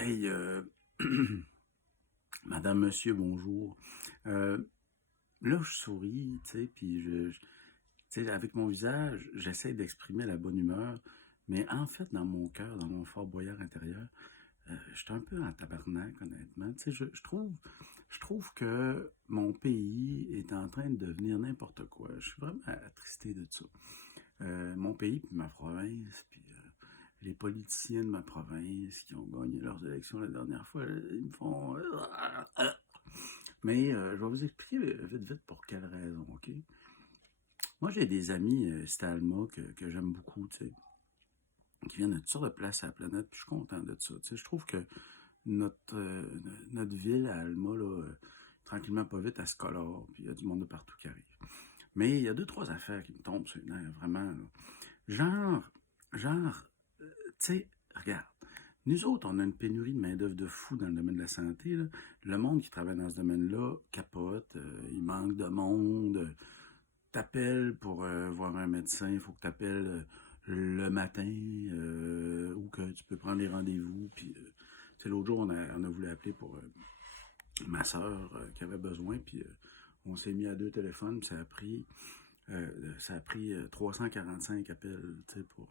Hey, madame, monsieur, bonjour. Euh, Là, je souris, tu sais, puis tu sais, avec mon visage, j'essaie d'exprimer la bonne humeur, mais en fait, dans mon cœur, dans mon fort boyard intérieur, je suis un peu en tabarnak, honnêtement. Tu sais, je trouve que mon pays est en train de devenir n'importe quoi. Je suis vraiment attristé de ça. Mon pays, puis ma province, puis les politiciens de ma province qui ont gagné leurs élections la dernière fois, ils me font... Mais je vais vous expliquer vite, vite pour quelle raison, OK? Moi, j'ai des amis, c'était Alma, que j'aime beaucoup, tu sais, qui viennent de toutes sortes de places à la planète, puis je suis content de ça. Tu sais, je trouve que notre ville à Alma, là, tranquillement pas vite, elle se colore, puis il y a du monde de partout qui arrive. Mais il y a deux, trois affaires qui me tombent sur les nerfs, vraiment, là. Genre, genre, tu sais, regarde, nous autres, on a une pénurie de main-d'œuvre de fou dans le domaine de la santé, là. Le monde qui travaille dans ce domaine-là capote, il manque de monde. T'appelles pour voir un médecin, il faut que t'appelles le matin ou que tu peux prendre les rendez-vous. Puis, l'autre jour, on a voulu appeler pour ma soeur qui avait besoin, puis on s'est mis à deux téléphones, puis ça a pris 345 appels, tu sais, pour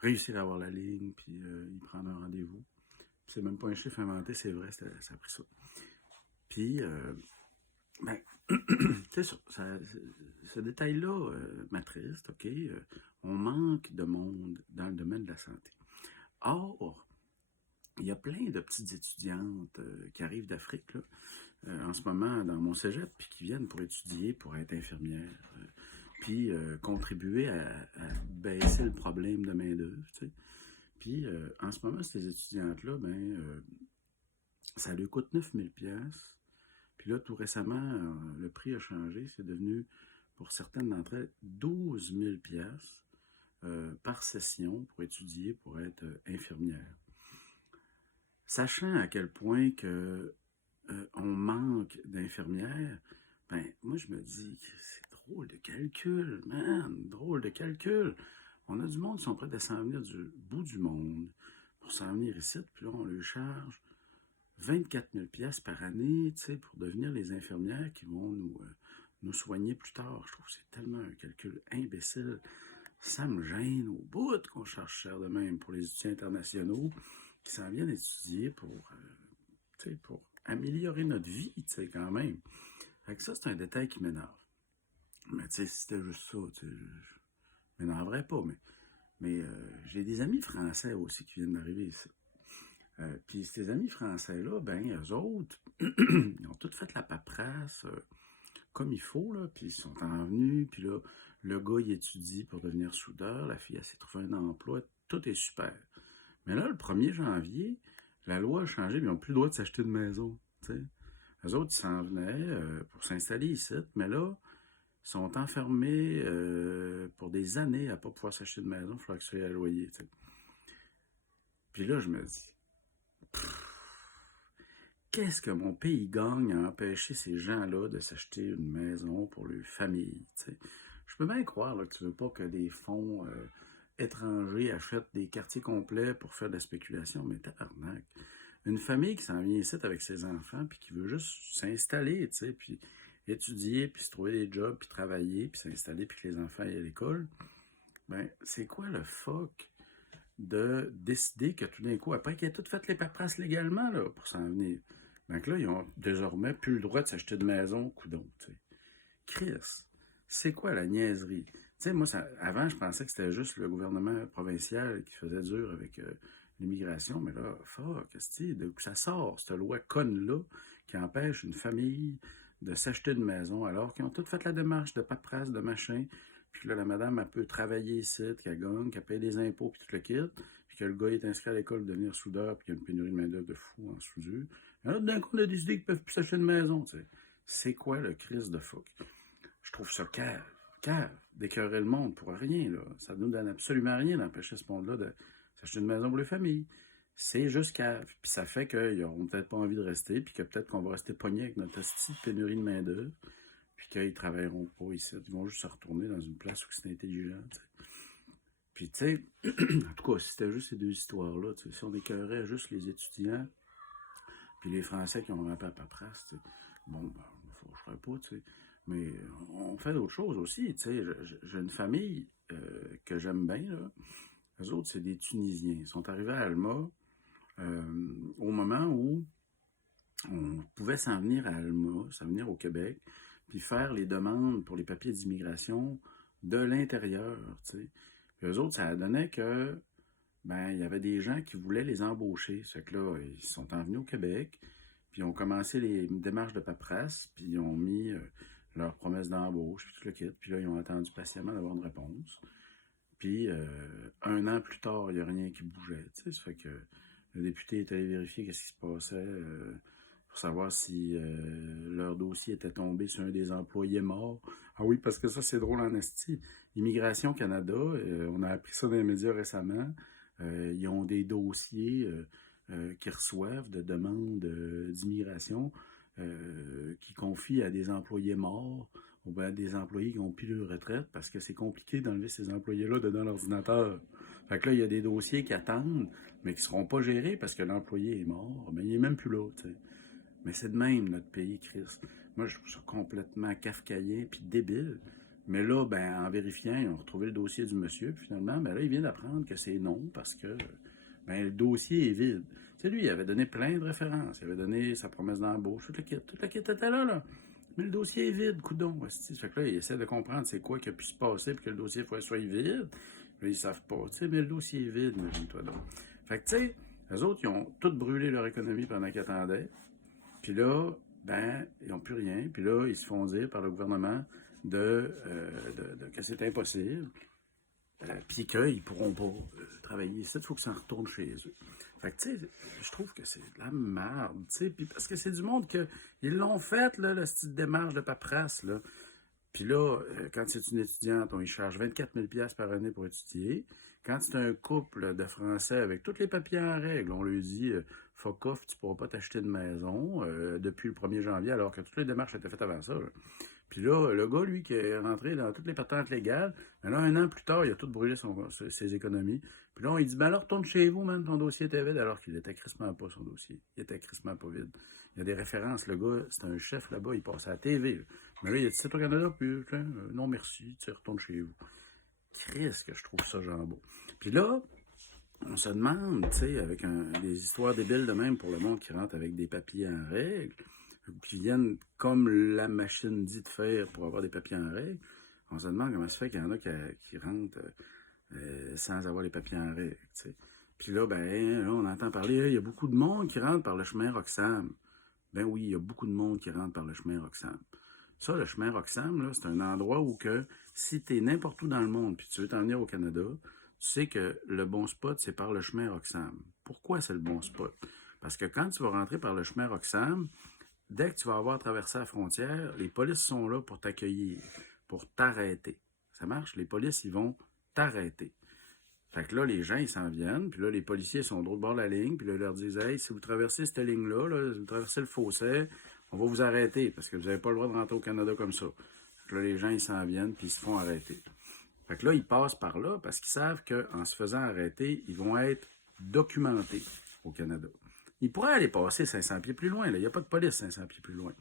réussir à avoir la ligne, puis y prendre un rendez-vous. Puis c'est même pas un chiffre inventé, c'est vrai, ça a pris ça. Puis, ben, c'est ça, ce détail-là m'attriste, OK? On manque de monde dans le domaine de la santé. Or, il y a plein de petites étudiantes qui arrivent d'Afrique, là, en ce moment dans mon cégep, puis qui viennent pour étudier, pour être infirmières, puis contribuer à baisser le problème de main-d'œuvre, tu sais. Puis en ce moment, ces étudiantes-là, ça leur coûte 9 000 piastres. Puis là, tout récemment, le prix a changé. C'est devenu, pour certaines d'entre elles, 12 000 piastres par session pour étudier, pour être infirmière. Sachant à quel point que on manque d'infirmières, moi je me dis que c'est drôle de calcul, man, drôle de calcul. On a du monde qui sont prêts à s'en venir du bout du monde pour s'en venir ici, puis là on leur charge 24 000 piastres par année, tu sais, pour devenir les infirmières qui vont nous soigner plus tard. Je trouve que c'est tellement un calcul imbécile. Ça me gêne au bout qu'on cherche cher de même pour les étudiants internationaux qui s'en viennent étudier pour améliorer notre vie, tu sais, quand même. Fait que ça, c'est un détail qui m'énerve. Mais tu sais, si c'était juste ça, tu sais, je m'énerverais pas, mais j'ai des amis français aussi qui viennent d'arriver ici. Puis ces amis français-là, eux autres, ils ont tous fait la paperasse comme il faut, là, puis ils sont en venus, puis là, le gars, il étudie pour devenir soudeur, la fille, elle s'est trouvée un emploi, tout est super. Mais là, le 1er janvier, la loi a changé, ils n'ont plus le droit de s'acheter une maison, tu sais. Eux autres, ils s'en venaient pour s'installer ici, mais là, ils sont enfermés pour des années à ne pas pouvoir s'acheter de maison, il faudra que ça aille à loyer, tu sais. Puis là, je me dis, qu'est-ce que mon pays gagne à empêcher ces gens-là de s'acheter une maison pour leur famille, tu sais? Je peux bien croire là, que tu veux pas que des fonds étrangers achètent des quartiers complets pour faire de la spéculation, mais tabarnak. Une famille qui s'en vient ici avec ses enfants, puis qui veut juste s'installer, tu sais, puis étudier, puis se trouver des jobs, puis travailler, puis s'installer, puis que les enfants aillent à l'école, c'est quoi le fuck de décider que tout d'un coup, après qu'ils aient tout fait les paperasses légalement là, pour s'en venir, donc là, ils ont désormais plus le droit de s'acheter de maison, coudon, tu sais. Chris, c'est quoi la niaiserie? Tu sais, moi, avant, je pensais que c'était juste le gouvernement provincial qui faisait dur avec l'immigration, mais là, fuck, de où ça sort, cette loi conne-là, qui empêche une famille de s'acheter une maison alors qu'ils ont toutes fait la démarche de paperasse, de machin, puis là, la madame, elle peut travailler ici, qu'elle gagne, qu'elle paye des impôts, puis tout le kit, puis que le gars est inscrit à l'école pour devenir soudeur, puis qu'il y a une pénurie de main-d'œuvre de fou en soudure. Et là, d'un coup, on a décidé qu'ils peuvent plus s'acheter une maison, tu sais. C'est quoi le crise de fuck? Je trouve ça cave, d'écœurer le monde pour rien, là. Ça ne nous donne absolument rien d'empêcher ce monde-là de s'acheter une maison pour les familles. C'est juste cave. Puis ça fait qu'ils n'auront peut-être pas envie de rester, puis que peut-être qu'on va rester pognés avec notre petite pénurie de main-d'œuvre, puis qu'ils ne travailleront pas ici. Ils vont juste se retourner dans une place où c'est intelligent, t'sais. Puis, tu sais, en tout cas, si c'était juste ces deux histoires-là, si on écœurait juste les étudiants, puis les Français qui ont un peu à paperasse, bon, ben, je ferais pas, tu sais. Mais on fait d'autres choses aussi, tu sais. J'ai une famille que j'aime bien, là. Eux autres, c'est des Tunisiens. Ils sont arrivés à Alma au moment où on pouvait s'en venir à Alma, s'en venir au Québec, puis faire les demandes pour les papiers d'immigration de l'intérieur, tu sais. Puis eux autres, ça donnait que, ben, il y avait des gens qui voulaient les embaucher. Ce que là, ils sont en venus au Québec, puis ils ont commencé les démarches de paperasse, puis ils ont mis leur promesse d'embauche, puis tout le kit. Puis là, ils ont attendu patiemment d'avoir une réponse. Puis, un an plus tard, il n'y a rien qui bougeait. Tu sais, ça fait que le député est allé vérifier qu'est-ce qui se passait pour savoir si leur dossier était tombé sur un des employés morts. Ah oui, parce que ça, c'est drôle en esti. Immigration Canada, on a appris ça dans les médias récemment. Ils ont des dossiers qu'ils reçoivent de demandes d'immigration qui confient à des employés morts ou bien des employés qui ont pris leur retraite parce que c'est compliqué d'enlever ces employés-là dedans l'ordinateur. Fait que là, il y a des dossiers qui attendent, mais qui ne seront pas gérés parce que l'employé est mort. Mais il n'est même plus là, tu sais. Mais c'est de même, notre pays, Chris. Moi, je trouve ça complètement kafkaïen puis débile. Mais là, ben, en vérifiant, ils ont retrouvé le dossier du monsieur, puis finalement, ben là, il vient d'apprendre que c'est non parce que ben, le dossier est vide. Tu sais, lui, il avait donné plein de références. Il avait donné sa promesse d'embauche, tout le kit. Tout le kit était là, là. Mais le dossier est vide, coudon. Fait que là, il essaie de comprendre c'est quoi qui a pu se passer pour que le dossier soit vide. Là, ils savent pas. Tu sais, mais le dossier est vide, imagine-toi donc. Fait que, tu sais, eux autres, ils ont tout brûlé leur économie pendant qu'ils attendaient. Puis là, ben, ils n'ont plus rien. Puis là, ils se font dire par le gouvernement que c'est impossible. Puis qu'ils ne pourront pas travailler ici. Il faut que ça retourne chez eux. Fait que, tu sais, je trouve que c'est de la merde, tu sais. Puis parce que c'est du monde que ils l'ont fait, là, la petite démarche de paperasse, là. Puis là, quand c'est une étudiante, on y charge 24 000 $ par année pour étudier. Quand c'est un couple de Français avec tous les papiers en règle, on lui dit fuck off, tu ne pourras pas t'acheter de maison depuis le 1er janvier, alors que toutes les démarches étaient faites avant ça. Là. Puis là, le gars, lui, qui est rentré dans toutes les patentes légales, ben là, un an plus tard, il a tout brûlé ses économies. Puis là, on lui dit, ben là, retourne chez vous, man, ton dossier était vide, alors qu'il était crissement pas son dossier. Il était crissement pas vide. Il y a des références, le gars, c'était un chef là-bas, il passait à la TV. Là. Mais là, il a dit, c'est au Canada, puis non merci, tu retournes chez vous. Christ, que je trouve ça jambon. Puis là, on se demande, tu sais, avec des histoires débiles de même pour le monde qui rentre avec des papiers en règle, qui viennent comme la machine dit de faire pour avoir des papiers en règle, on se demande comment ça se fait qu'il y en a qui rentrent sans avoir les papiers en règle, tu sais. Puis là, ben, là, on entend parler, il y a beaucoup de monde qui rentre par le chemin Roxham. Ben oui, il y a beaucoup de monde qui rentre par le chemin Roxham. Ça, le chemin Roxham, là, c'est un endroit où que si tu es n'importe où dans le monde puis tu veux t'en venir au Canada, tu sais que le bon spot, c'est par le chemin Roxham. Pourquoi c'est le bon spot? Parce que quand tu vas rentrer par le chemin Roxham, dès que tu vas avoir traversé la frontière, les polices sont là pour t'accueillir, pour t'arrêter. Ça marche? Les polices, ils vont t'arrêter. Fait que là, les gens, ils s'en viennent, puis là, les policiers sont de l'autre bord de la ligne, puis là, ils leur disent « Hey, si vous traversez cette ligne-là, là, si vous traversez le fossé, on va vous arrêter, parce que vous n'avez pas le droit de rentrer au Canada comme ça. » Fait que là, les gens, ils s'en viennent, puis ils se font arrêter. Fait que là, ils passent par là, parce qu'ils savent qu'en se faisant arrêter, ils vont être documentés au Canada. Ils pourraient aller passer 500 pieds plus loin, là. Il n'y a pas de police 500 pieds plus loin.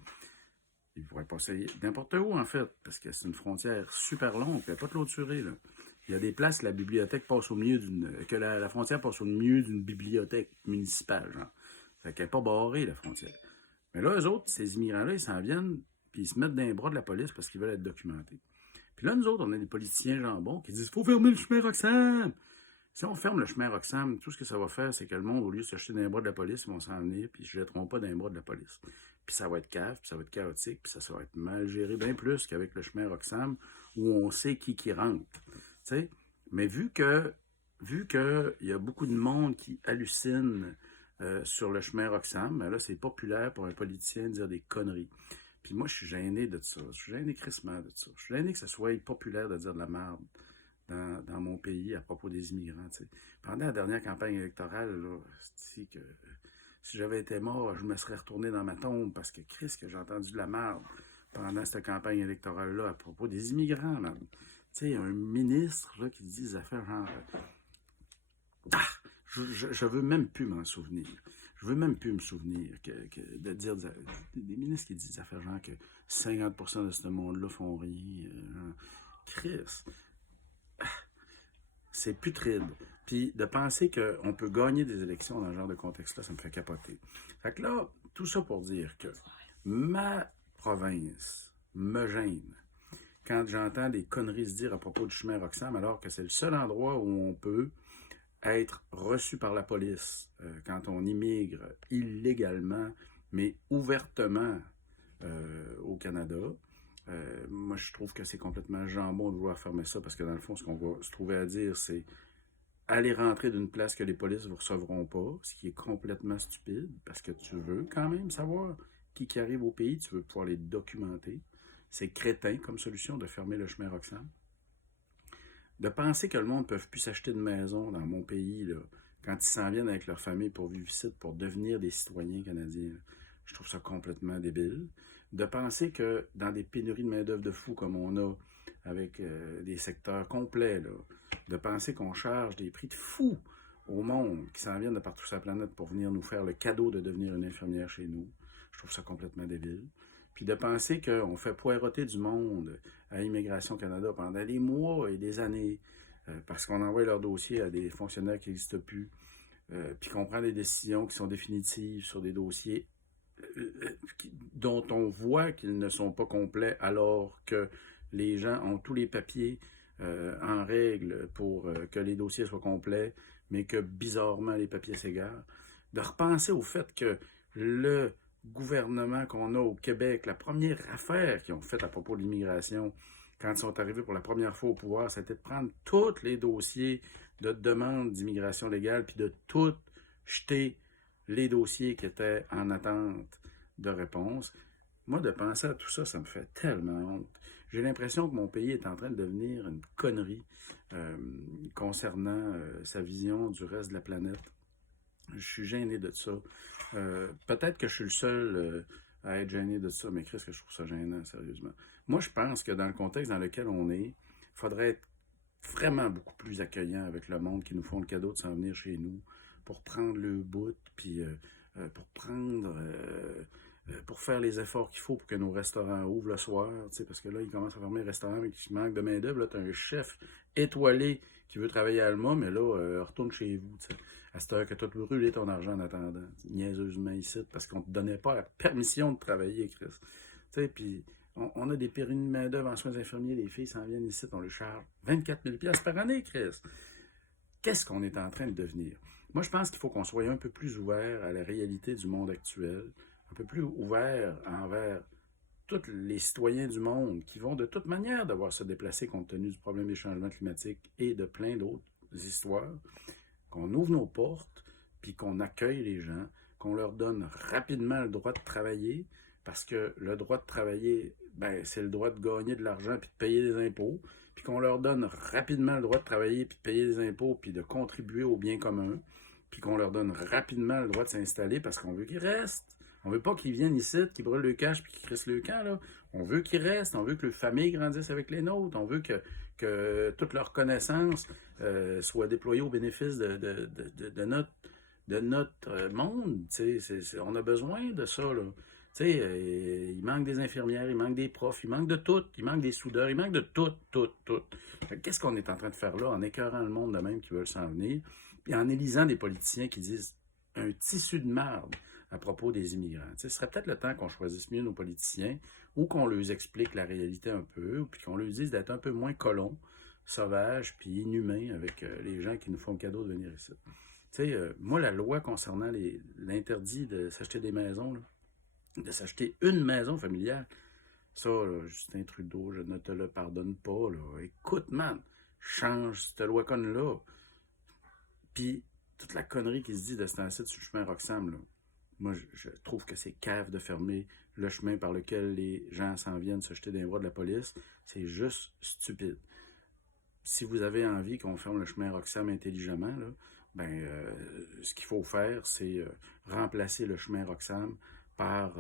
Ils pourraient passer n'importe où, en fait, parce que c'est une frontière super longue, il n'y a pas de clôturée, là. Il y a des places, la bibliothèque passe au milieu que la frontière passe au milieu d'une bibliothèque municipale, genre. Fait qu'elle n'est pas barrée, la frontière. Mais là, eux autres, ces immigrants-là, ils s'en viennent, puis ils se mettent dans les bras de la police parce qu'ils veulent être documentés. Puis là, nous autres, on a des politiciens jambons qui disent « Faut fermer le chemin Roxham! » Si on ferme le chemin Roxham, tout ce que ça va faire, c'est que le monde, au lieu de se jeter dans les bras de la police, ils vont s'en venir, puis ils ne se jetteront pas dans les bras de la police. Puis ça va être cave, puis ça va être chaotique, puis ça va être mal géré bien plus qu'avec le chemin Roxham, où on sait qui rentre. T'sais? Mais vu que il y a beaucoup de monde qui hallucine sur le chemin Roxham, ben là, c'est populaire pour un politicien de dire des conneries. Puis moi, je suis gêné de ça. Je suis gêné crissement de ça. Je suis gêné que ça soit populaire de dire de la merde dans mon pays à propos des immigrants. T'sais. Pendant la dernière campagne électorale, là, si j'avais été mort, je me serais retourné dans ma tombe parce que Christ, que j'ai entendu de la merde pendant cette campagne électorale-là à propos des immigrants, man. Tu sais, un ministre là, qui dit des affaires genre. Ah! Je veux même plus m'en souvenir. Je veux même plus me souvenir de dire des ministres qui disent des affaires genre que 50% de ce monde-là font rien. Chris, c'est putride. Puis de penser qu'on peut gagner des élections dans ce genre de contexte-là, ça me fait capoter. Fait que là, tout ça pour dire que ma province me gêne quand j'entends des conneries se dire à propos du chemin Roxham, alors que c'est le seul endroit où on peut être reçu par la police quand on immigre illégalement, mais ouvertement au Canada. Moi, je trouve que c'est complètement jambon de vouloir fermer ça parce que dans le fond, ce qu'on va se trouver à dire, c'est aller rentrer d'une place que les polices ne vous recevront pas, ce qui est complètement stupide parce que tu veux quand même savoir qui arrive au pays, tu veux pouvoir les documenter. C'est crétin comme solution de fermer le chemin Roxham. De penser que le monde ne peut plus s'acheter de maison dans mon pays, là, quand ils s'en viennent avec leur famille pour vivre ici, pour devenir des citoyens canadiens, là, je trouve ça complètement débile. De penser que dans des pénuries de main-d'œuvre de fou comme on a avec des secteurs complets, là, de penser qu'on charge des prix de fou au monde qui s'en viennent de partout sur la planète pour venir nous faire le cadeau de devenir une infirmière chez nous, je trouve ça complètement débile. Puis de penser qu'on fait poireauter du monde à Immigration Canada pendant des mois et des années parce qu'on envoie leur dossier à des fonctionnaires qui n'existent plus, puis qu'on prend des décisions qui sont définitives sur des dossiers dont on voit qu'ils ne sont pas complets alors que les gens ont tous les papiers en règle pour que les dossiers soient complets, mais que bizarrement les papiers s'égarent. De repenser au fait que le gouvernement qu'on a au Québec, la première affaire qu'ils ont faite à propos de l'immigration, quand ils sont arrivés pour la première fois au pouvoir, c'était de prendre tous les dossiers de demande d'immigration légale, puis de tout jeter les dossiers qui étaient en attente de réponse. Moi, de penser à tout ça, ça me fait tellement honte. J'ai l'impression que mon pays est en train de devenir une connerie concernant sa vision du reste de la planète. Je suis gêné de ça. Peut-être que je suis le seul à être gêné de ça, mais Chris, que je trouve ça gênant, sérieusement. Moi, je pense que dans le contexte dans lequel on est, il faudrait être vraiment beaucoup plus accueillant avec le monde qui nous font le cadeau de s'en venir chez nous pour prendre le bout, puis pour faire les efforts qu'il faut pour que nos restaurants ouvrent le soir, parce que là, ils commencent à fermer les restaurants et qu'il manque de main-d'œuvre. Là, tu as un chef étoilé qui veut travailler à Alma, mais là, retourne chez vous. T'sais. À cette heure que tu as brûlé ton argent en attendant, niaiseusement ici, parce qu'on ne te donnait pas la permission de travailler, Chris. Puis on a des pénuries de main-d'œuvre en soins infirmiers, les filles s'en viennent ici, on le charge 24 000 $ par année, Chris. Qu'est-ce qu'on est en train de devenir? Moi, je pense qu'il faut qu'on soit un peu plus ouvert à la réalité du monde actuel, un peu plus ouvert envers tous les citoyens du monde qui vont de toute manière devoir se déplacer compte tenu du problème des changements climatiques et de plein d'autres histoires, qu'on ouvre nos portes, puis qu'on accueille les gens, qu'on leur donne rapidement le droit de travailler, parce que le droit de travailler, ben, c'est le droit de gagner de l'argent puis de payer des impôts, puis qu'on leur donne rapidement le droit de travailler puis de payer des impôts puis de contribuer au bien commun, puis qu'on leur donne rapidement le droit de s'installer parce qu'on veut qu'ils restent. On veut pas qu'ils viennent ici, qu'ils brûlent le cash puis qu'ils crissent le camp, là. On veut qu'ils restent, on veut que leurs familles grandissent avec les nôtres, on veut que toutes leurs connaissances soient déployées au bénéfice de notre monde. On a besoin de ça, là. Il manque des infirmières, il manque des profs, il manque de tout, il manque des soudeurs, il manque de tout. Qu'est-ce qu'on est en train de faire là en écœurant le monde de même qui veulent s'en venir, puis en élisant des politiciens qui disent un tissu de marde à propos des immigrants. Ce serait peut-être le temps qu'on choisisse mieux nos politiciens ou qu'on leur explique la réalité un peu, puis qu'on leur dise d'être un peu moins colons, sauvages, puis inhumains avec les gens qui nous font le cadeau de venir ici. Moi, la loi concernant l'interdit de s'acheter des maisons, là, de s'acheter une maison familiale, ça, là, Justin Trudeau, je ne te le pardonne pas. Là. Écoute, man, change cette loi conne-là. Puis, toute la connerie qui se dit de ce temps-ci sur le chemin Roxham, là, moi, je trouve que c'est cave de fermer le chemin par lequel les gens s'en viennent se jeter dans les bras de la police. C'est juste stupide. Si vous avez envie qu'on ferme le chemin Roxham intelligemment, là, ce qu'il faut faire, c'est remplacer le chemin Roxham par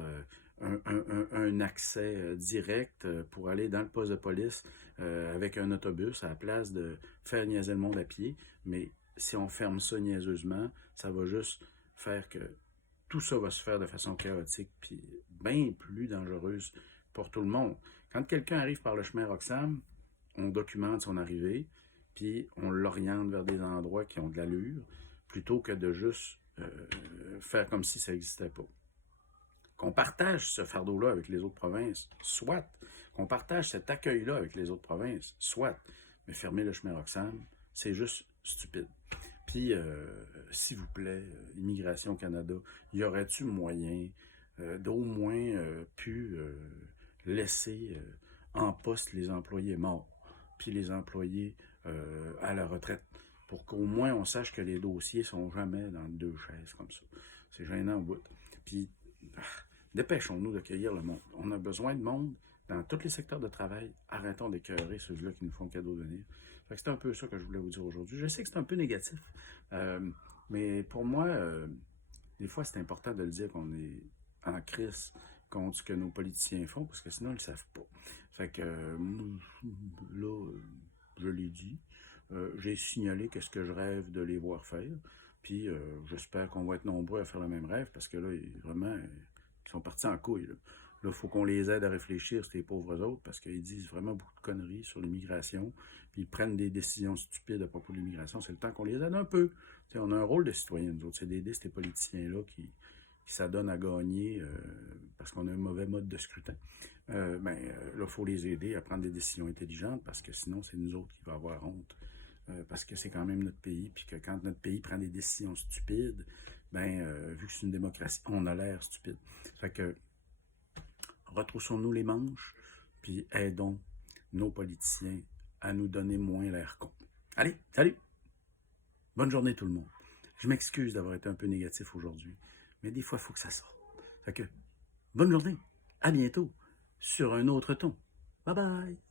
un accès direct pour aller dans le poste de police avec un autobus à la place de faire niaiser le monde à pied. Mais si on ferme ça niaiseusement, ça va juste faire que tout ça va se faire de façon chaotique puis bien plus dangereuse pour tout le monde. Quand quelqu'un arrive par le chemin Roxham, on documente son arrivée, puis on l'oriente vers des endroits qui ont de l'allure, plutôt que de juste faire comme si ça n'existait pas. Qu'on partage ce fardeau-là avec les autres provinces, soit. Qu'on partage cet accueil-là avec les autres provinces, soit. Mais fermer le chemin Roxham, c'est juste stupide. Puis, s'il vous plaît, Immigration Canada, y aurait-tu moyen d'au moins pu laisser en poste les employés morts, puis les employés à la retraite, pour qu'au moins on sache que les dossiers sont jamais dans deux chaises comme ça. C'est gênant au bout. Puis, dépêchons-nous d'accueillir le monde. On a besoin de monde dans tous les secteurs de travail. Arrêtons d'écœurer ceux-là qui nous font cadeau de venir. C'est un peu ça que je voulais vous dire aujourd'hui. Je sais que c'est un peu négatif, mais pour moi, des fois, c'est important de le dire qu'on est en crise contre ce que nos politiciens font, parce que sinon, ils ne le savent pas. Fait que là, je l'ai dit. J'ai signalé qu'est-ce que je rêve de les voir faire. Puis j'espère qu'on va être nombreux à faire le même rêve, parce que là, vraiment, ils sont partis en couille. Là, il faut qu'on les aide à réfléchir, ces pauvres autres, parce qu'ils disent vraiment beaucoup de conneries sur l'immigration, puis ils prennent des décisions stupides à propos de l'immigration. C'est le temps qu'on les aide un peu. T'sais, on a un rôle de citoyen, nous autres. C'est d'aider ces politiciens-là qui s'adonnent à gagner parce qu'on a un mauvais mode de scrutin. Là, il faut les aider à prendre des décisions intelligentes, parce que sinon, c'est nous autres qui va avoir honte. Parce que c'est quand même notre pays, puis que quand notre pays prend des décisions stupides, vu que c'est une démocratie, on a l'air stupide. Fait que retroussons-nous les manches, puis aidons nos politiciens à nous donner moins l'air con. Allez, salut! Bonne journée tout le monde. Je m'excuse d'avoir été un peu négatif aujourd'hui, mais des fois, il faut que ça sorte. Fait que, bonne journée, à bientôt, sur un autre ton. Bye bye!